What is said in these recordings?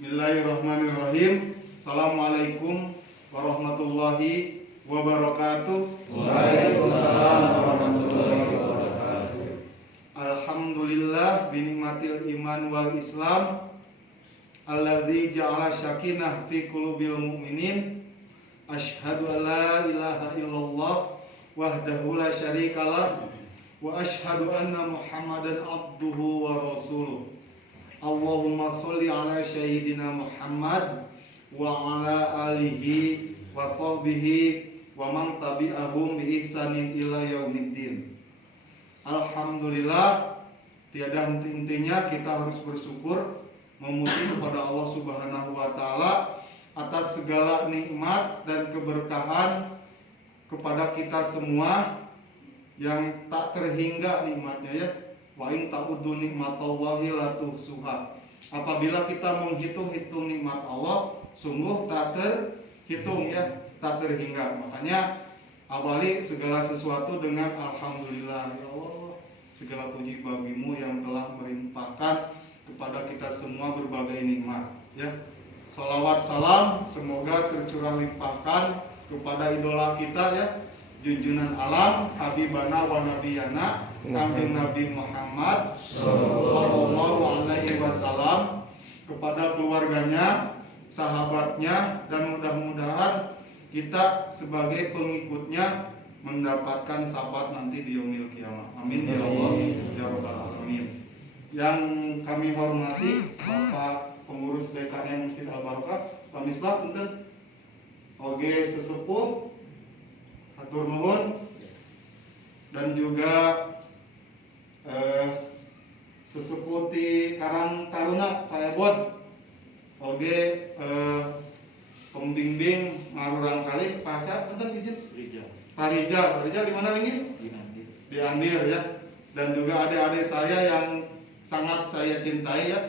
Bismillahirrahmanirrahim. Assalamualaikum warahmatullahi wabarakatuh. Waalaikumsalam warahmatullahi wabarakatuh. Alhamdulillah binikmatil iman wal islam alladzi ja'ala syakinah fi qulubil mu'minin. Asyhadu an la ilaha illallah wahdahu la syarikalah wa asyhadu anna Muhammadan abduhu wa rasuluh. Allahumma sholli ala sayyidina Muhammad wa ala alihi wa sahbihi wa man tabi'ahum bi ihsanin ila yaumiddin. Alhamdulillah, tiada henti-hentinya kita harus bersyukur memuji kepada Allah Subhanahu wa taala atas segala nikmat dan keberkahan kepada kita semua yang tak terhingga nikmatnya ya. Wa in ta'uddu nikmatallahi la tuhsuha. Apabila kita menghitung-hitung nikmat Allah, sungguh tak terhitung ya, tak terhingga. Makanya awali segala sesuatu dengan alhamdulillah. Ya Allah, segala puji bagimu yang telah melimpahkan kepada kita semua berbagai nikmat ya. Salawat salam semoga tercurah limpahkan kepada idola kita ya, junjungan alam habibana wa nabiyana Kanjeng Nabi Muhammad sallallahu alaihi wasallam, kepada keluarganya, sahabatnya, dan mudah-mudahan kita sebagai pengikutnya mendapatkan syafaat nanti di yaumil kiamat. Amin ya Allah ya rabbal alamin. Yang kami hormati Bapak pengurus BKM Masjid Al-Barokah, Pak Misbah punten. Oge sesepuh hatur nuhun, dan juga sesepuh di Karang Taruna Pak Ebon oge pembimbing ngarurang kali Pak siapa punten izin Pak Rijal di mana ini? Di Andir ya. Dan juga adik-adik saya yang sangat saya cintai ya,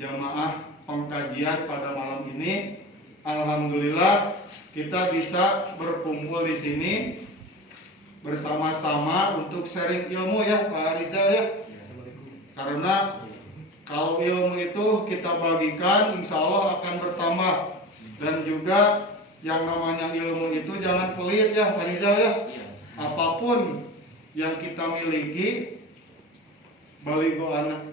jamaah pengkajian pada malam ini. Alhamdulillah kita bisa berkumpul di sini bersama-sama untuk sharing ilmu ya Pak Rizal ya. Karena kalau ilmu itu kita bagikan, insya Allah akan bertambah. Dan juga yang namanya ilmu itu jangan pelit ya Pak Rizal ya. Apapun yang kita miliki, baligo anak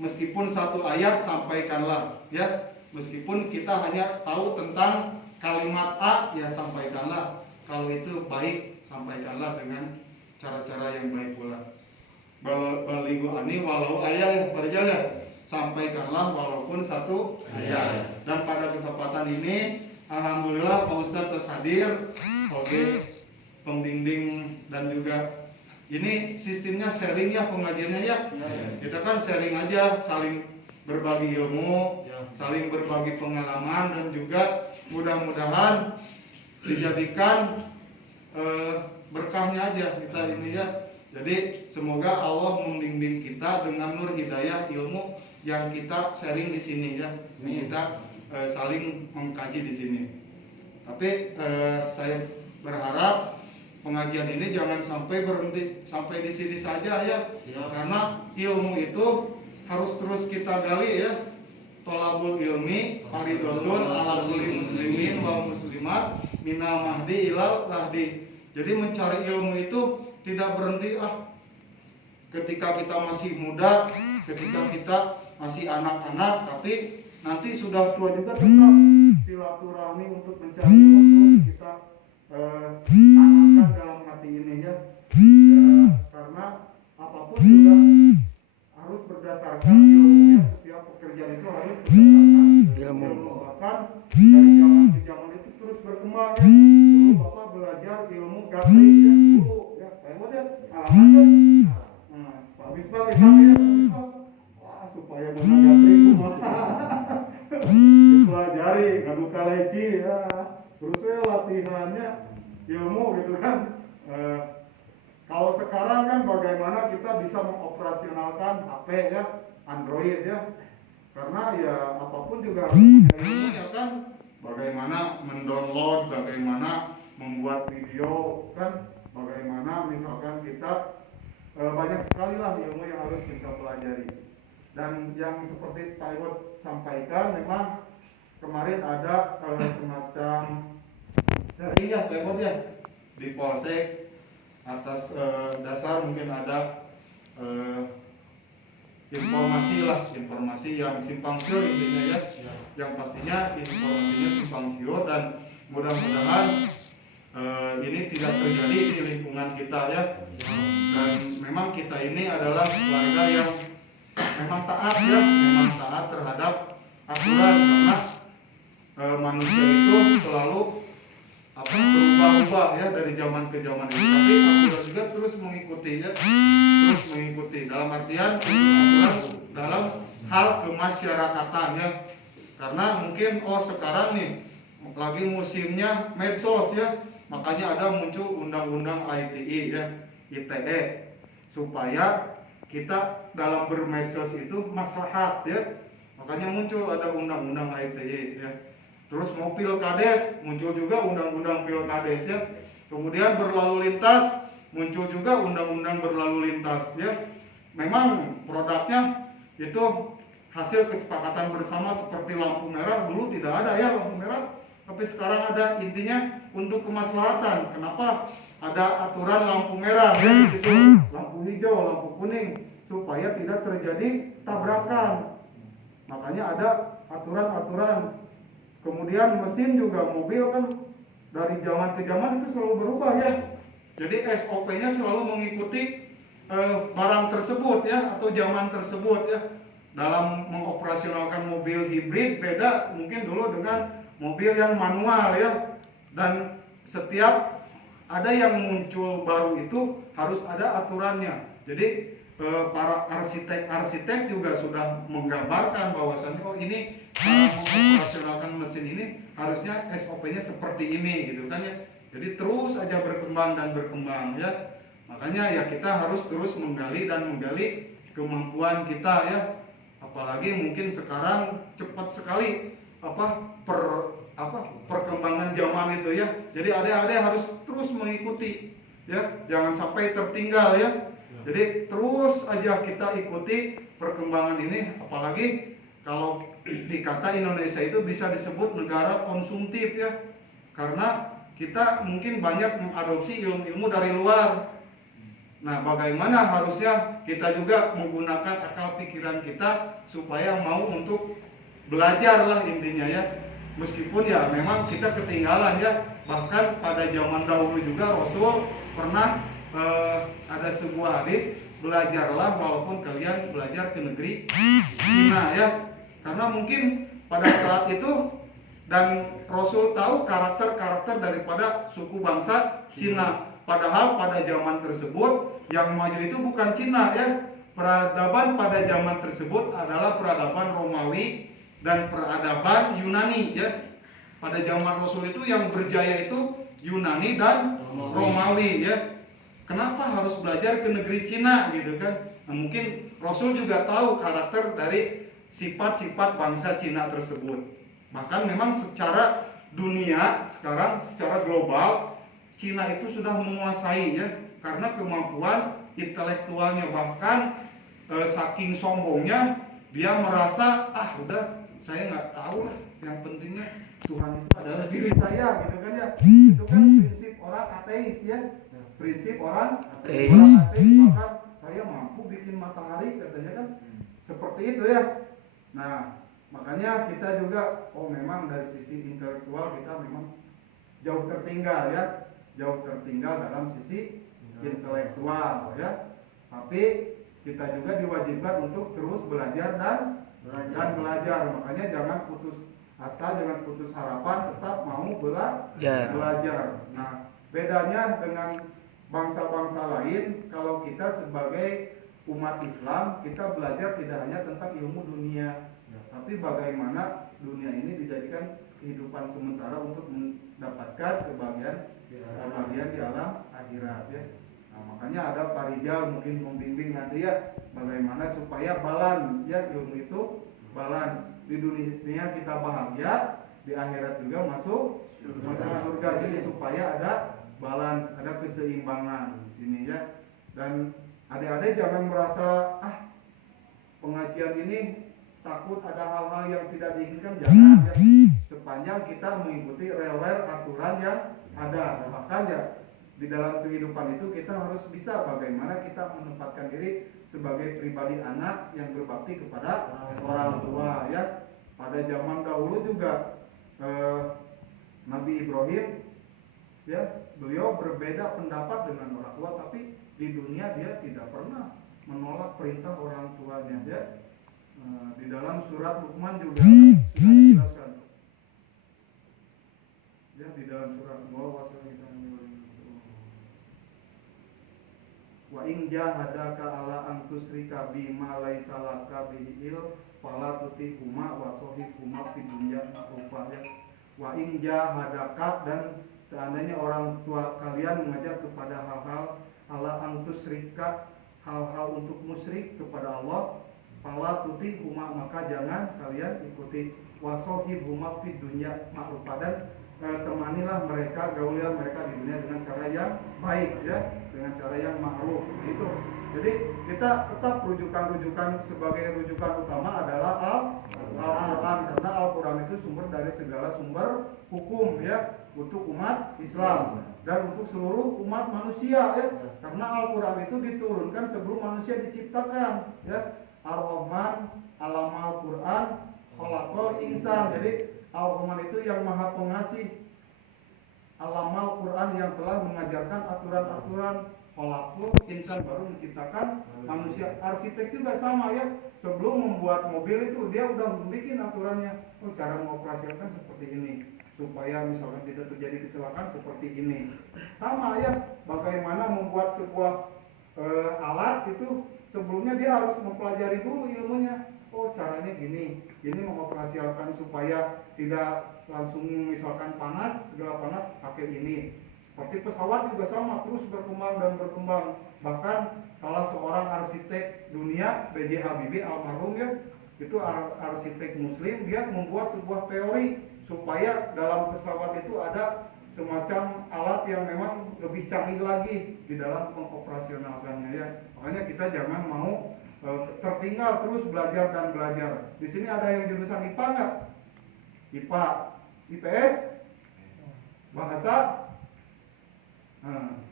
meskipun satu ayat sampaikanlah ya. Meskipun kita hanya tahu tentang kalimat A ya sampaikanlah. Kalau itu baik sampaikanlah dengan cara-cara yang baik pula. Baligo ani walau ayat ya, sampaikanlah walaupun satu ayat. Dan pada kesempatan ini alhamdulillah Pak Ustadz terus hadir sebagai pembimbing, dan juga ini sistemnya sharing ya pengajiannya ya. Kita kan sharing aja, saling berbagi ilmu, saling berbagi pengalaman, dan juga mudah-mudahan dijadikan berkahnya aja kita ini ya. Jadi semoga Allah membimbing kita dengan nur hidayah ilmu yang kita sharing di sini ya. Ini kita saling mengkaji di sini. Tapi saya berharap pengajian ini jangan sampai berhenti sampai di sini saja ya. Karena ilmu itu harus terus kita gali ya. Tolabul ilmi faridotun ala kulli muslimin wal muslimat minal mahdi ilal lahdi. Jadi mencari ilmu itu tidak berhenti ketika kita masih muda, ketika kita masih anak-anak, tapi nanti sudah tua juga tetap silaturahmi untuk mencari ilmu terus kita tanamkan dalam hati ini ya. Karena apapun juga harus berdasarkan ilmu ya. Setiap pekerjaan itu harus berdasarkan ilmu. Bahkan dari zaman ke zaman itu terus berkembang ya. Dulu Bapak belajar ilmu gapri ya dulu ya. Kayak ya alamat ya. Pak Misbah misalnya wah supaya mana gapri dipelajari ngadu kaleci ya. Terus ya latihannya ilmu gitu kan. Kalau sekarang kan bagaimana kita bisa mengoperasionalkan HP ya, Android ya. Karena ya apapun juga harus punya ilmu ya kan. Bagaimana mendownload, bagaimana membuat video kan, bagaimana misalkan kita banyak sekali lah ilmu yang harus kita pelajari. Dan yang seperti Pak Iwot sampaikan, memang kemarin ada semacam serinya Pak Iwot ya di Polsek atas dasar mungkin ada informasi yang simpang siur intinya ya, yang pastinya informasinya simpang siur, dan mudah-mudahan ini tidak terjadi di lingkungan kita ya. Dan memang kita ini adalah keluarga yang memang taat ya, memang taat terhadap aturan, karena manusia itu selalu berubah-ubah ya dari zaman ke zaman ini. Tapi aturan juga terus mengikuti ya, terus mengikuti dalam artian aturan dalam hal kemasyarakatan ya. Karena mungkin sekarang nih lagi musimnya medsos ya, makanya ada muncul undang-undang ITE ya, ITE, supaya kita dalam bermedsos itu maslahat ya, makanya muncul ada undang-undang ITE ya. Terus mau pilkades, muncul juga undang-undang pilkades ya. Kemudian berlalu lintas, muncul juga undang-undang berlalu lintas ya. Memang produknya itu hasil kesepakatan bersama, seperti lampu merah dulu tidak ada ya lampu merah, tapi sekarang ada. Intinya untuk kemaslahatan. Kenapa ada aturan lampu merah ya di situ, lampu hijau, lampu kuning, supaya tidak terjadi tabrakan. Makanya ada aturan-aturan. Kemudian mesin juga, mobil kan dari zaman ke zaman itu selalu berubah ya. Jadi SOP-nya selalu mengikuti barang tersebut ya, atau zaman tersebut ya. Dalam mengoperasionalkan mobil hibrid beda mungkin dulu dengan mobil yang manual ya. Dan setiap ada yang muncul baru itu harus ada aturannya. Jadi para arsitek juga sudah menggambarkan bahwasannya ini mengoperasionalkan mesin ini harusnya SOP-nya seperti ini gitu kan ya. Jadi terus aja berkembang dan berkembang ya. Makanya ya kita harus terus menggali kemampuan kita ya. Apalagi mungkin sekarang cepat sekali perkembangan zaman itu ya. Jadi adik-adik harus terus mengikuti ya, jangan sampai tertinggal ya. Jadi terus aja kita ikuti perkembangan ini, apalagi kalau dikata Indonesia itu bisa disebut negara konsumtif ya. Karena kita mungkin banyak mengadopsi ilmu-ilmu dari luar. Nah, bagaimana harusnya kita juga menggunakan akal pikiran kita supaya mau untuk belajar lah intinya ya. Meskipun ya memang kita ketinggalan ya. Bahkan pada zaman dahulu juga Rasul pernah ada sebuah hadis, belajarlah walaupun kalian belajar ke negeri Cina ya. Karena mungkin pada saat itu dan Rasul tahu karakter daripada suku bangsa Cina. Padahal pada zaman tersebut yang maju itu bukan Cina ya. Peradaban pada zaman tersebut adalah peradaban Romawi dan peradaban Yunani ya. Pada zaman Rasul itu yang berjaya itu Yunani dan Romawi ya. Kenapa harus belajar ke negeri Cina gitu kan? Nah, mungkin Rasul juga tahu karakter dari sifat-sifat bangsa Cina tersebut. Bahkan memang secara dunia sekarang, secara global, Cina itu sudah menguasai ya, karena kemampuan intelektualnya. Bahkan saking sombongnya dia merasa udah saya nggak tahu lah, yang pentingnya Tuhan itu adalah diri saya gitu kan ya. Itu kan prinsip orang ateis ya. Prinsip orang ateis, bahkan saya mampu bikin matahari katanya kan, seperti itu ya. Nah, makanya kita juga memang dari sisi intelektual kita memang jauh tertinggal ya, jauh tertinggal dalam sisi intelektual ya. Tapi kita juga diwajibkan untuk terus belajar dan belajar. Makanya jangan putus asa, jangan putus harapan, tetap mau belajar. Nah, bedanya dengan bangsa-bangsa lain, kalau kita sebagai umat Islam, kita belajar tidak hanya tentang ilmu dunia, tapi bagaimana dunia ini dijadikan kehidupan sementara untuk mendapatkan kebahagiaan di alam akhirat ya. Nah, makanya ada Pak Rijal mungkin membimbing nanti ya, bagaimana supaya balance ya, ilmu itu balance. Di dunia kita bahagia, di akhirat juga masuk surga. Jadi supaya ada balance, ada keseimbangan di sini ya. Dan adik-adik jangan merasa pengajian ini takut ada hal-hal yang tidak diinginkan, jangan ya. Sepanjang kita mengikuti rel-rel aturan yang ada. Bahkan ya di dalam kehidupan itu kita harus bisa bagaimana kita menempatkan diri sebagai pribadi anak yang berbakti kepada orang tua ya. Pada zaman dahulu juga Nabi Ibrahim ya, beliau berbeda pendapat dengan orang tua, tapi di dunia dia tidak pernah menolak perintah orang tuanya ya. Di dalam surat Luqman juga sudah dijelaskan ya, di dalam surat wa in jahadaka ala an tusyrika bima laisa laka bihi il fala tutihuma wa sahibhuma fid dunya ma'rufa ya. Wa in jahadaka, dan seandainya orang tua kalian mengajak kepada hal-hal ala an tusyrika, hal-hal untuk musyrik kepada Allah, fala tutihuma, maka jangan kalian ikuti, wa sahibhuma fid dunya ma'rufa, dan temanilah mereka, gaulilah mereka di dunia dengan cara yang baik ya, dengan cara yang ma'ruf gitu. Jadi kita tetap rujukan-rujukan sebagai rujukan utama adalah Al-Quran, karena Al-Quran itu sumber dari segala sumber hukum ya, untuk umat Islam dan untuk seluruh umat manusia ya, karena Al-Quran itu diturunkan sebelum manusia diciptakan ya. Ar-Rahman alamal Quran khalaqal insan. Jadi Al-Rahman itu yang maha pengasih, alamal Quran yang telah mengajarkan aturan-aturan, khalaqal insan baru menciptakan manusia. Arsitek juga sama ya, sebelum membuat mobil itu dia udah membuat aturannya, oh cara mengoperasikan seperti ini supaya misalkan tidak terjadi kecelakaan seperti ini. Sama ya, bagaimana membuat sebuah alat itu sebelumnya dia harus mempelajari dulu ilmunya. Oh caranya gini, ini mengoperasikan supaya tidak langsung misalkan panas, segala panas pakai ini. Seperti pesawat juga sama, terus berkembang dan berkembang. Bahkan salah seorang arsitek dunia, B.J. Habibie almarhum ya, itu arsitek muslim, dia membuat sebuah teori supaya dalam pesawat itu ada semacam alat yang memang lebih canggih lagi di dalam mengoperasionalkannya ya. Makanya kita jangan mau tertinggal, terus belajar dan belajar. Di sini ada yang jurusan IPA nggak? IPA, IPS, bahasa,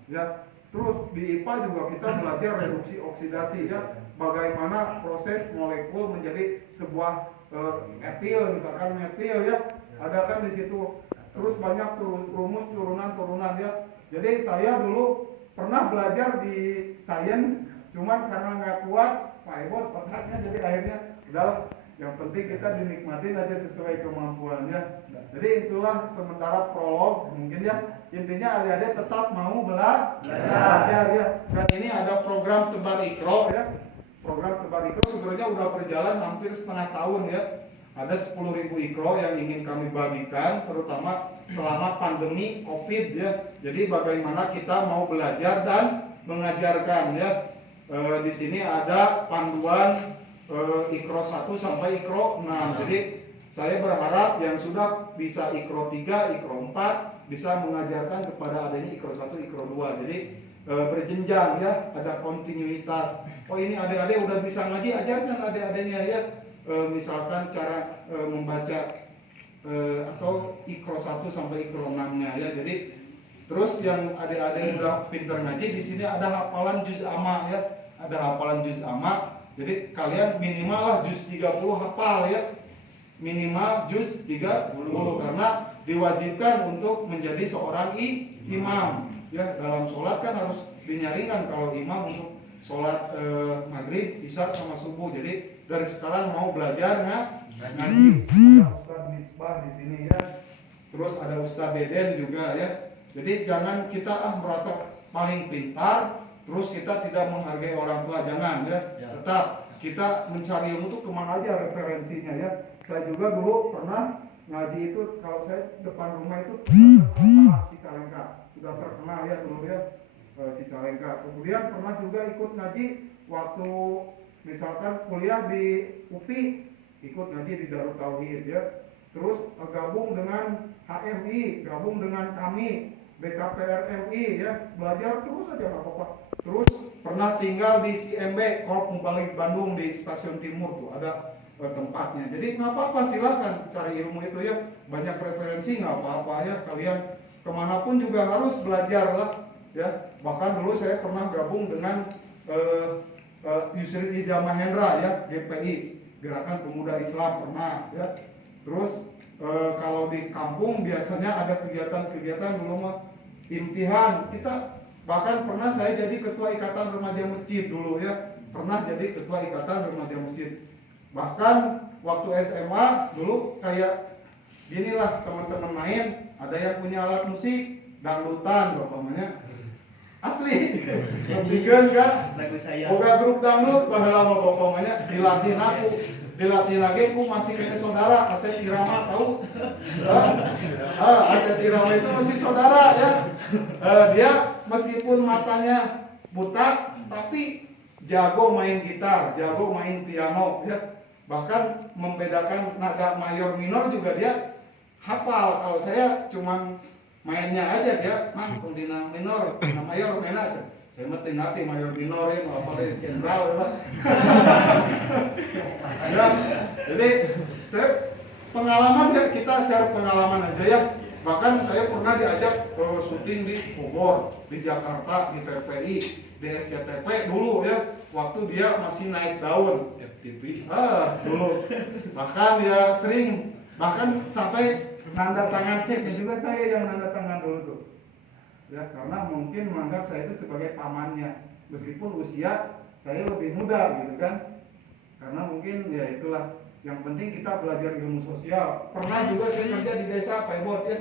ya. Terus di IPA juga kita belajar reduksi oksidasi ya, bagaimana proses molekul menjadi sebuah etil, misalkan metil ya, ada kan di situ. Terus banyak rumus turunan-turunan ya. Jadi saya dulu pernah belajar di sains, cuman karena nggak kuat Pak Ebos otaknya, jadi akhirnya udah, yang penting kita dinikmatin aja sesuai kemampuannya. Jadi itulah sementara prolog mungkin ya, intinya adik-adik tetap mau belajar ya. Dan ini ada program Tebar Ikro ya. Program Tebar Ikro sebenarnya udah berjalan hampir setengah tahun ya. Ada 10.000 ikro yang ingin kami bagikan, terutama selama pandemi COVID ya. Jadi bagaimana kita mau belajar dan mengajarkan ya. Di sini ada panduan ikro 1 sampai ikro 6. Jadi saya berharap yang sudah bisa ikro 3, ikro 4 bisa mengajarkan kepada adanya ikro 1, ikro 2. Jadi berjenjang ya, ada kontinuitas. Oh ini adik-adik udah bisa ngaji, ajarkan adik-adiknya ya. Misalkan cara membaca atau ikro 1 sampai ikro 6-nya ya. Jadi terus yang adik-adik udah pintar ngaji, di sini ada hafalan juz amma ya. Ada hafalan juz amma. Jadi kalian minimal lah juz 30 hafal ya. Minimal juz 30 karena diwajibkan untuk menjadi seorang imam ya. Dalam sholat kan harus dinyaringkan kalau imam untuk sholat maghrib, isya sama subuh. Jadi dari sekarang mau belajar ngaji. Ada Ustaz Misbah di sini ya. Terus ada Ustaz Deden juga ya. Jadi jangan kita merasa paling pintar terus kita tidak menghargai orang tua, jangan ya. Tetap kita mencari ilmu itu kemana aja referensinya ya. Saya juga dulu pernah ngaji itu, kalau saya depan rumah itu Cicalengka, sudah terkenal ya dulu ya Cicalengka. Kemudian pernah juga ikut ngaji waktu misalkan kuliah di UPI, ikut ngaji di Darut Tauhid ya. Terus gabung dengan HMI, gabung dengan kami BKPRMI ya, belajar terus aja nggak apa-apa. Terus pernah tinggal di CMB Korp Mubalik Bandung di Stasiun Timur tuh ada tempatnya. Jadi nggak apa-apa, silakan cari ilmu itu ya, banyak referensi nggak apa-apa ya, kalian kemanapun juga harus belajar lah ya. Bahkan dulu saya pernah gabung dengan Yusri Iza Mahendra ya, GPI, Gerakan Pemuda Islam pernah ya. Terus kalau di kampung biasanya ada kegiatan-kegiatan dulu mah imtihan, kita bahkan pernah saya jadi ketua ikatan remaja masjid dulu ya, pernah jadi ketua ikatan remaja masjid. Bahkan waktu SMA dulu kayak ginilah, teman-teman main, ada yang punya alat musik dangdutan bapaknya asli bikin kan boga grup dangdut padahal lama bapaknya dilatih lagi aku masih kayak saudara Asep Irama, tahu? Asep Irama itu masih saudara ya. Dia meskipun matanya buta tapi jago main gitar, jago main piano ya. Bahkan membedakan nada mayor minor juga dia hafal. Kalau saya cuman mainnya aja dia dina minor, dina mayor main aja. Saya mah tingati mayor minor ya, apalagi jenderal ya. Jadi saya pengalaman ya, kita share pengalaman aja ya. Bahkan saya pernah diajak syuting di Bogor, di Jakarta, di TPI, di SCTP dulu ya, waktu dia masih naik daun FTP dulu. Bahkan ya sering, bahkan sampai nanda tangan ceknya juga saya yang nanda tangan dulu tuh ya, karena mungkin menganggap saya itu sebagai pamannya meskipun usia saya lebih muda gitu kan, karena mungkin ya itulah, yang penting kita belajar ilmu sosial. Pernah juga saya kerja di desa Pak Ibot ya,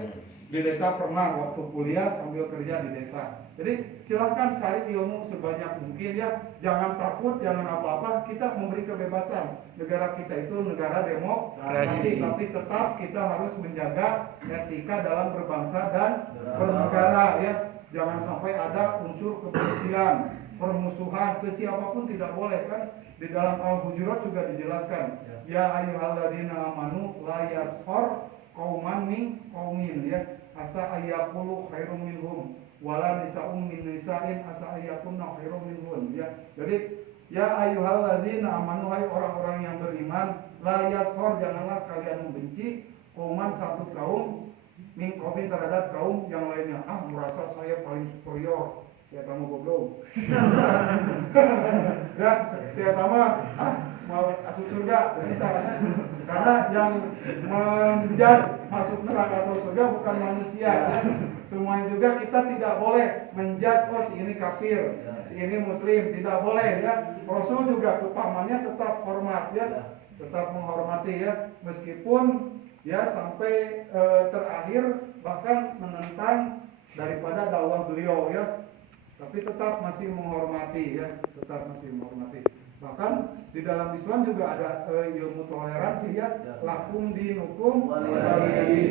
di desa pernah waktu kuliah sambil kerja di desa. Jadi silahkan cari ilmu sebanyak mungkin ya, jangan takut, jangan apa-apa, kita memberi kebebasan. Negara kita itu negara demokrasi, tapi tetap kita harus menjaga etika dalam berbangsa dan bernegara ya. Jangan sampai ada unsur kebencian, permusuhan ke siapapun tidak boleh kan. Di dalam Al-Hujurat juga dijelaskan, ya ayyuhalladzina amanu la yaskhar qauman min qaumin ya, asa ayyakulu khairum minhum wala nisa'um min nisa'in asa ayyakunna khairum minhum ya. Jadi ya ayyuhalladzina amanu, hai orang-orang yang beriman, la yaskhar, janganlah kalian membenci qauman, satu kaum, min qaumin, terhadap kaum yang lainnya. Merasa saya paling superior, saya tamu goblok ya, saya tamu mau masuk surga bisa ya? Karena yang menjat masuk neraka atau surga bukan manusia ya. Semuanya juga kita tidak boleh menjat, oh si ini kafir, si ini muslim, tidak boleh ya. Rasul juga kepamannya tetap hormat ya, tetap menghormati ya, meskipun ya sampai terakhir bahkan menentang daripada dakwah beliau ya, tapi tetap masih menghormati ya, tetap masih menghormati. Bahkan di dalam Islam juga ada ilmu toleransi ya, lakum dinukum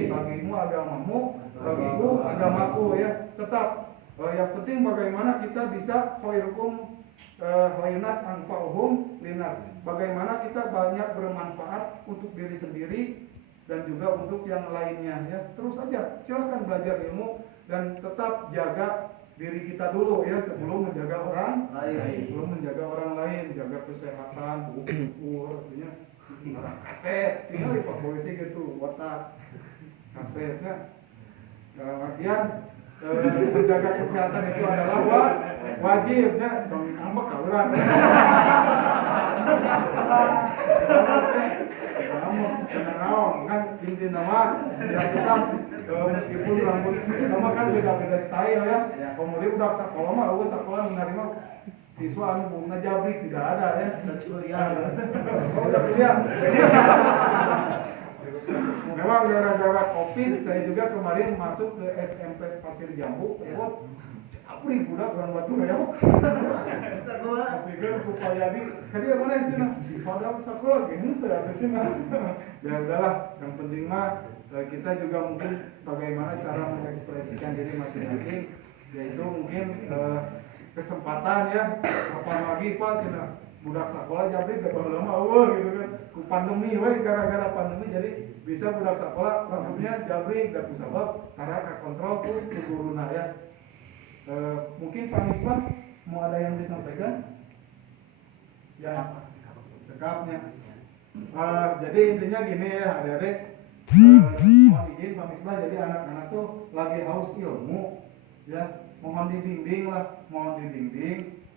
bagimu agamamu, bagiku agamaku ya. Tetap yang penting bagaimana kita bisa khairukum khairunas anfa'uhum linas, bagaimana kita banyak bermanfaat untuk diri sendiri dan juga untuk yang lainnya ya. Terus saja silakan belajar ilmu dan tetap jaga diri kita dulu ya sebelum menjaga orang lain, sebelum menjaga orang lain, jaga kesehatan, buku, artinya orang kaset, tinggal di polisi gitu, otak kasetnya. Dalam artian menjaga kesehatan itu adalah wajibnya, dong ambek kaluran. Kamu kan inti nama yang kita meskipun rambut nama kan beda-beda style ya. Kemudian udah sekolah mah, sekolah menerima siswa anu bunga jabrik tidak ada ya. Udah kuliah. Memang gara-gara COVID saya juga kemarin masuk ke SMP Pasir Jambu. Apri budak orang batu ya. Tapi kan Kupayadi, tadi mana itu? Padahal sekolah gitu ada sih mah. Ya udahlah, yang penting mah kita juga mungkin bagaimana cara mengekspresikan diri masing-masing, yaitu mungkin kesempatan ya. Kapan lagi Pak? budak sekolah jabrik gak lama gitu kan ku pandemi gara-gara pandemi jadi bisa budak sekolah rambutnya jabrik dan kusabab karena kontrol ku guruna ya. Mungkin Pak Misbah mau ada yang disampaikan? Ya, dekapnya. Jadi intinya gini ya adik-adik, mohon izin Pak Misbah, jadi anak-anak tuh lagi haus ilmu ya, mohon dibimbing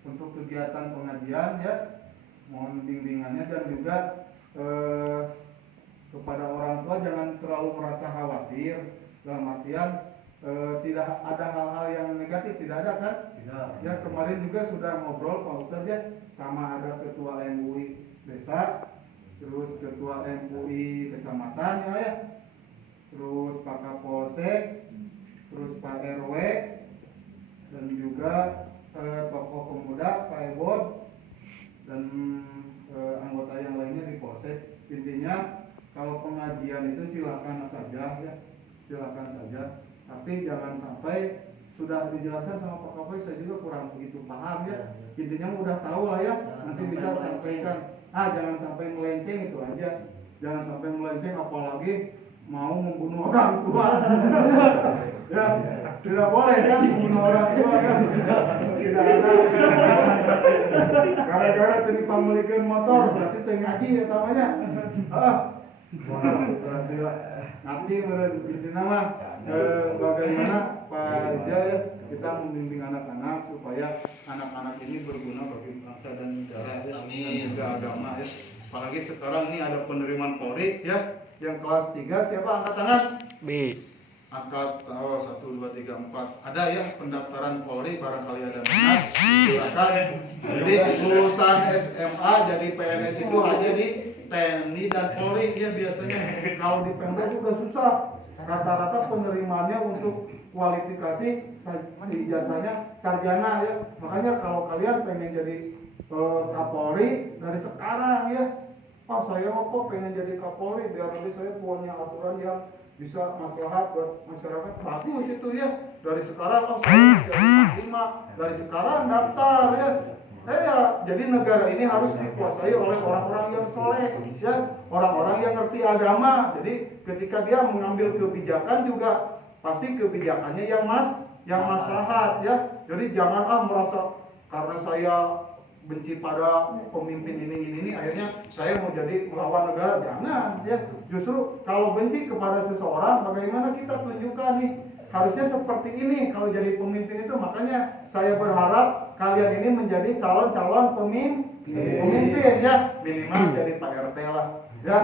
untuk kegiatan pengajian ya, mohon bimbingannya dan juga kepada orang tua jangan terlalu merasa khawatir dalam artian tidak ada hal-hal yang negatif, tidak ada kan? Tidak. Ya kemarin juga sudah ngobrol Pak Ustadz ya, sama ada ketua MUI desa, terus ketua MUI kecamatan ya, terus Pak Kapolsek, terus Pak RW, dan juga tokoh pemuda Pak Ebon dan anggota yang lainnya di Polsek. Intinya kalau pengajian itu silakan saja ya, silakan saja. Tapi jangan sampai sudah dijelaskan sama Pak Kapolri, saya juga kurang begitu paham ya. Intinya udah tahu lah ya, nanti bisa sampaikan. Jangan sampai melenceng, itu aja. Jangan sampai melenceng apalagi mau membunuh orang tua. Ya, tidak boleh kan membunuh orang tua kan. Tidak ada. Gara-gara tadi pamulikeun motor berarti teu ngaji ya namanya. Berarti lah. Nanti menurut nama bagaimana Pak Rizal ya, kita membimbing anak-anak supaya anak-anak ini berguna bagi bangsa dan negara ya, dan juga agama ya. Apalagi sekarang ini ada penerimaan Polri ya, yang kelas 3 siapa angkat tangan? B. Angkat 1, 2, 3, 4. Ada ya pendaftaran Polri, barangkali ada minat, silakan. Jadi lulusan SMA jadi PNS itu hanya di TNI dan Polri ya biasanya. Kalau di Pemda juga susah. Rata-rata penerimaannya untuk kualifikasi ijazahnya sarjana ya. Makanya kalau kalian pengen jadi Kapolri dari sekarang ya, saya mau pengen jadi Kapolri biar nanti saya punya aturan yang bisa maslahat buat masyarakat, bagus itu ya. Dari sekarang saya jadi panglima, dari sekarang daftar ya. Jadi negara ini harus dikuasai oleh orang-orang yang soleh ya, orang-orang yang ngerti agama. Jadi ketika dia mengambil kebijakan juga pasti kebijakannya yang maslahat ya. Jadi jangan merasa karena saya benci pada pemimpin ini akhirnya saya mau jadi melawan negara, jangan ya. Justru kalau benci kepada seseorang, bagaimana kita tunjukkan nih harusnya seperti ini kalau jadi pemimpin itu. Makanya saya berharap kalian ini menjadi calon-calon pemimpin ya, minimal jadi Pak RT lah ya,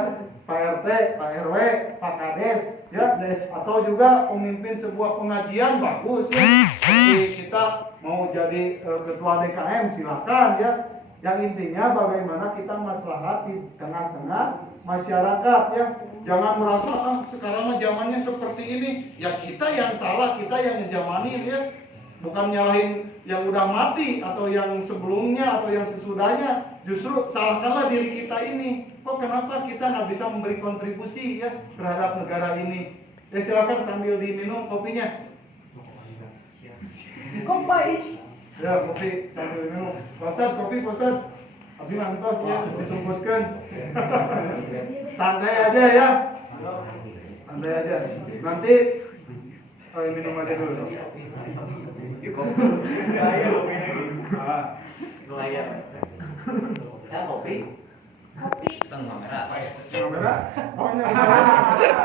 Pak RT, Pak RW, Pak Kades ya, atau juga pemimpin sebuah pengajian, bagus ya. Jadi kita mau jadi ketua DKM silakan ya. Yang intinya bagaimana kita maslahat di tengah-tengah masyarakat ya. Jangan merasa sekarang mah zamannya seperti ini. Ya kita yang salah, kita yang ngejamanin ya. Bukan nyalahin yang udah mati atau yang sebelumnya atau yang sesudahnya. Justru salahkanlah diri kita ini. Kok kenapa kita nggak bisa memberi kontribusi ya terhadap negara ini? Ya silakan sambil diminum kopinya. Kopi. Ya kopi sambil minum. Ustaz, kopi Ustaz. Abi mantos ya disebutkan. Santai aja ya. Santai aja. Nanti minum aja dulu. Ya kopi. Kopi. Tengah merah. Kamera? Oh,